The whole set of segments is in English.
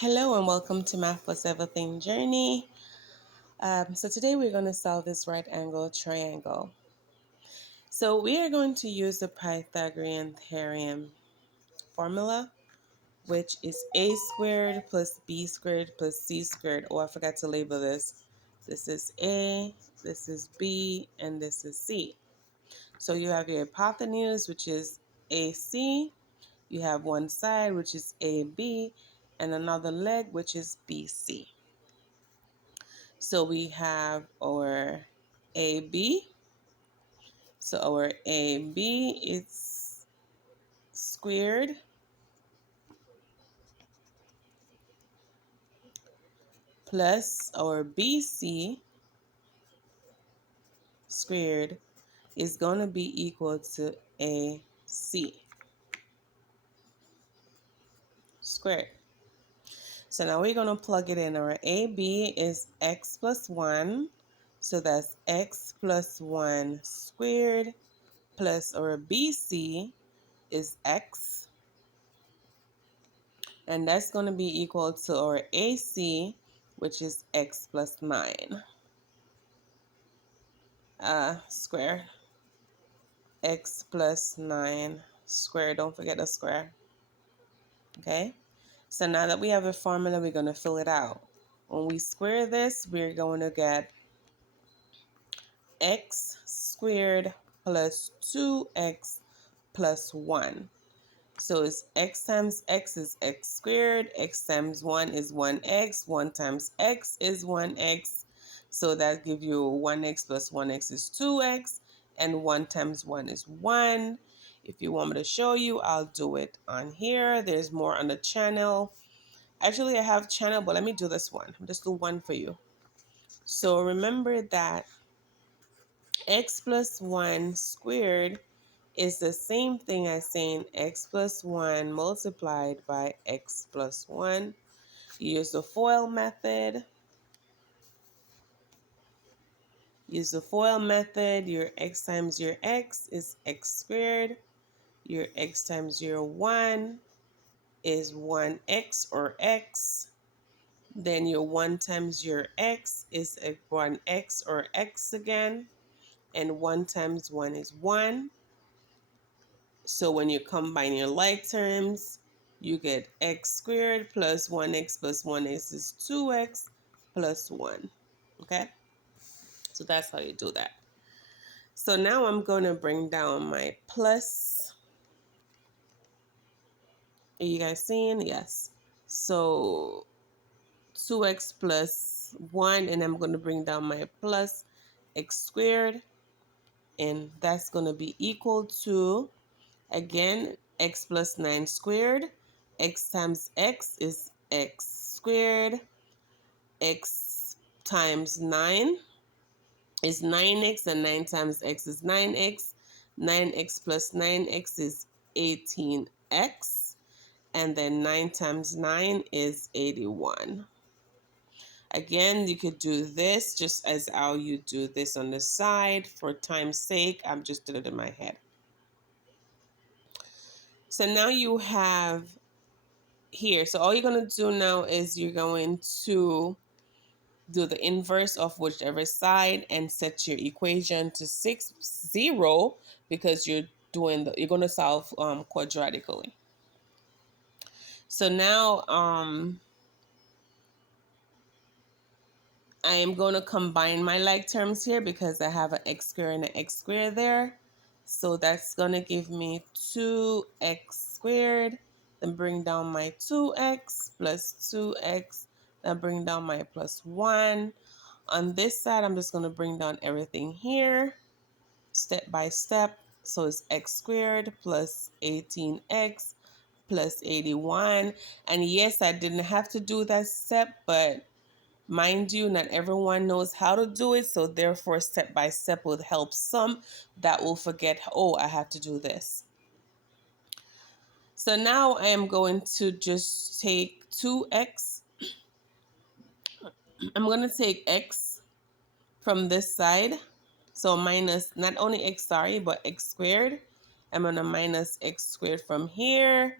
Hello and welcome to Math Plus Everything Journey. So today we're going to solve this right angle triangle. So we are going to use the Pythagorean theorem formula, which is a squared plus b squared plus c squared. Oh, I forgot to label this. This is a, this is b, and this is c. So you have your hypotenuse, which is AC. You have one side, which is AB, and another leg, which is BC. So we have our AB. So our AB is squared plus our BC squared is going to be equal to AC squared. So now we're going to plug it in. Our AB is x plus 1. So that's x plus 1 squared plus our BC is x. And that's going to be equal to our AC, which is x plus 9 squared. X plus 9 squared. Don't forget the square. Okay? So now that we have a formula, we're going to fill it out. When we square this, we're going to get x squared plus 2x plus 1. So it's x times x is x squared, x times 1 is 1x, 1 times x is 1x. So that gives you 1x plus 1x is 2x, and 1 times 1 is 1. If you want me to show you, I'll do it on here. There's more on the channel. Actually, I have channel, but let me do this one. I'll just do one for you. So remember that x plus 1 squared is the same thing as saying x plus 1 multiplied by x plus 1. You use the FOIL method. Use the FOIL method. Your x times your x is x squared. Your x times your 1 is 1x or x. Then your 1 times your x is 1x or x again. And 1 times 1 is 1. So when you combine your like terms, you get x squared plus 1x plus 1x is 2x plus 1. Okay? So that's how you do that. So now I'm going to bring down my plus. Are you guys seeing? Yes. So 2x plus 1, and I'm going to bring down my plus x squared. And that's going to be equal to, again, x plus 9 squared. X times x is x squared. X times 9 is 9x, and 9 times x is 9x. 9x plus 9x is 18x. And then 9 times 9 is 81. Again, you could do this just as how you do this on the side. For time's sake, I'm just doing it in my head. So now you have here. So all you're going to do now is you're going to do the inverse of whichever side and set your equation to 0 because you're going to solve quadratically. So now I am going to combine my like terms here because I have an x squared and an x squared there. So that's going to give me 2x squared. Then bring down my 2x plus 2x. Then bring down my plus 1. On this side, I'm just going to bring down everything here step by step. So it's x squared plus 18x plus 81. And yes, I didn't have to do that step, but mind you, not everyone knows how to do it, so therefore step by step would help some that will forget, oh, I have to do this. So now I am going to just take 2x. I'm going to take x from this side. So minus not only x, but x squared. I'm going to minus x squared from here.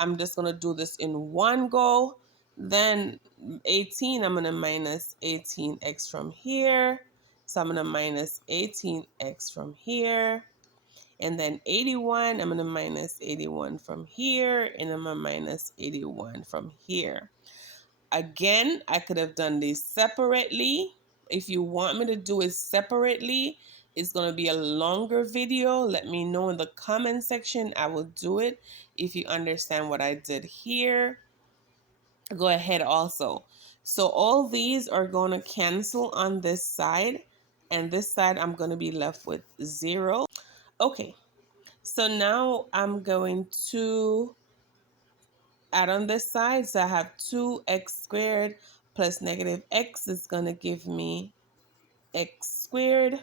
I'm just going to do this in one go Then 18, I'm going to minus 18x from here. So I'm going to minus 18x from here. And then 81, I'm going to minus 81 from here. And I'm going to minus 81 from here. Again, I could have done this separately. If you want me to do it separately, it's going to be a longer video. Let me know in the comment section. I will do it. If you understand what I did here, go ahead also. So all these are going to cancel on this side. And this side, I'm going to be left with 0. Okay, so now I'm going to add on this side. So I have 2x squared plus negative x is going to give me x squared.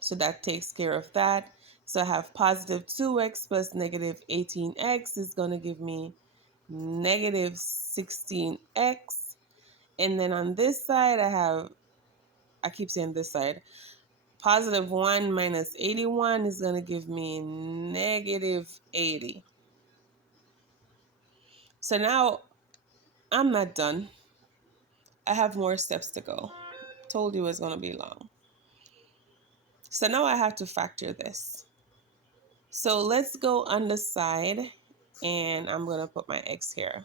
So that takes care of that. So I have positive 2x plus negative 18x is going to give me negative 16x. And then on this side, I keep saying this side, positive 1 minus 81 is going to give me negative 80. So now I'm not done. I have more steps to go. Told you it's going to be long. So now I have to factor this. So let's go on the side, and I'm going to put my x here.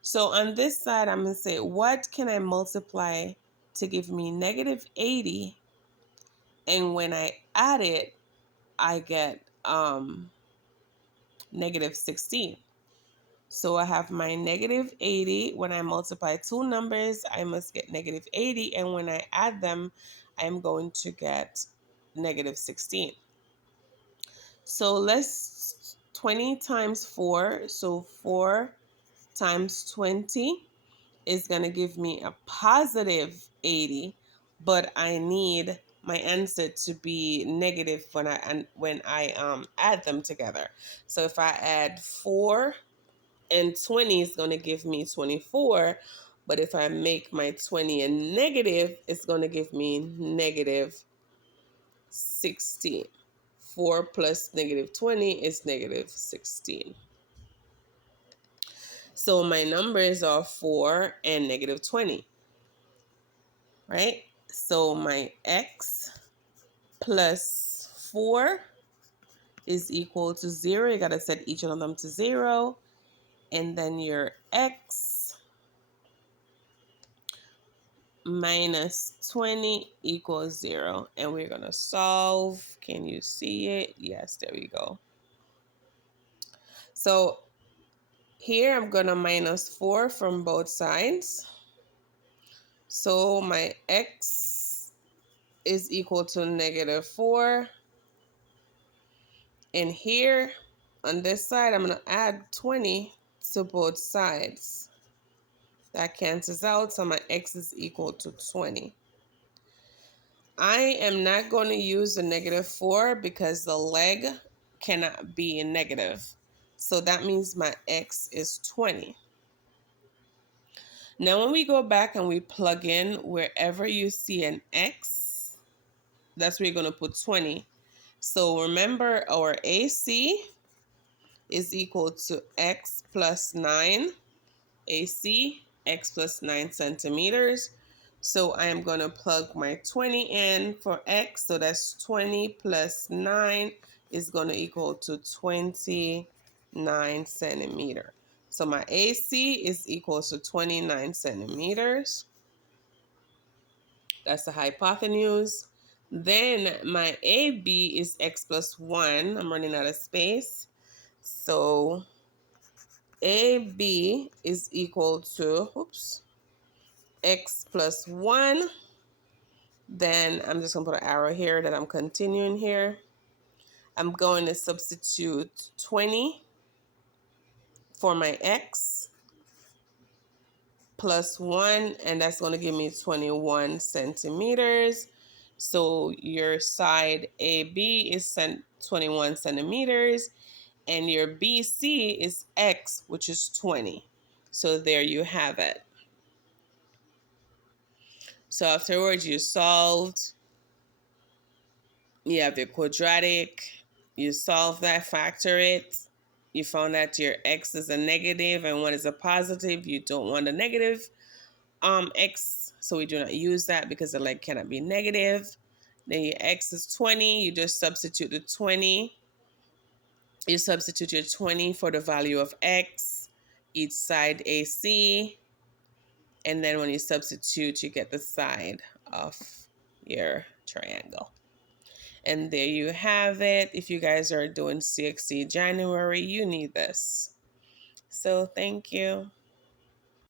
So on this side, I'm going to say, what can I multiply to give me negative 80? And when I add it, I get negative 16. So I have my negative 80. When I multiply two numbers, I must get negative 80. And when I add them, I'm going to get negative 16. So let's 20 times 4. So 4 times 20 is going to give me a positive 80. But I need my answer to be negative when I add them together. So if I add 4 and 20 is going to give me 24. But if I make my 20 a negative, it's going to give me negative 16. 4 plus negative 20 is negative 16. So my numbers are 4 and negative 20, right? So my x plus 4 is equal to 0. You got to set each one of them to 0. And then your x minus 20 equals 0. And we're going to solve. Can you see it? Yes, there we go. So here I'm going to minus 4 from both sides. So my x is equal to negative 4. And here on this side, I'm going to add 20 to both sides. That cancels out, so my x is equal to 20. I am not going to use the negative 4 because the leg cannot be a negative. So that means my x is 20. Now when we go back and we plug in wherever you see an x, that's where you're going to put 20. So remember, our AC is equal to x plus 9. AC, x plus 9 centimeters. So I am going to plug my 20 in for x. So that's 20 plus 9 is going to equal to 29 centimeter. So my AC is equal to 29 centimeters. That's the hypotenuse. Then my AB is x plus 1. I'm running out of space. So AB is equal to, x plus 1. Then I'm just going to put an arrow here that I'm continuing here. I'm going to substitute 20 for my x plus 1, and that's going to give me 21 centimeters. So your side AB is 21 centimeters, and your BC is x, which is 20. So there you have it. So afterwards, you solved. You have the quadratic. You solve that, factor it. you found that your x is a negative and 1 is a positive, you don't want a negative x, so we do not use that because the leg cannot be negative. Then your x is 20, you just substitute the 20. You substitute your 20 for the value of x, each side AC, and then when you substitute, you get the side of your triangle. And there you have it. If you guys are doing CXC January, you need this. So thank you.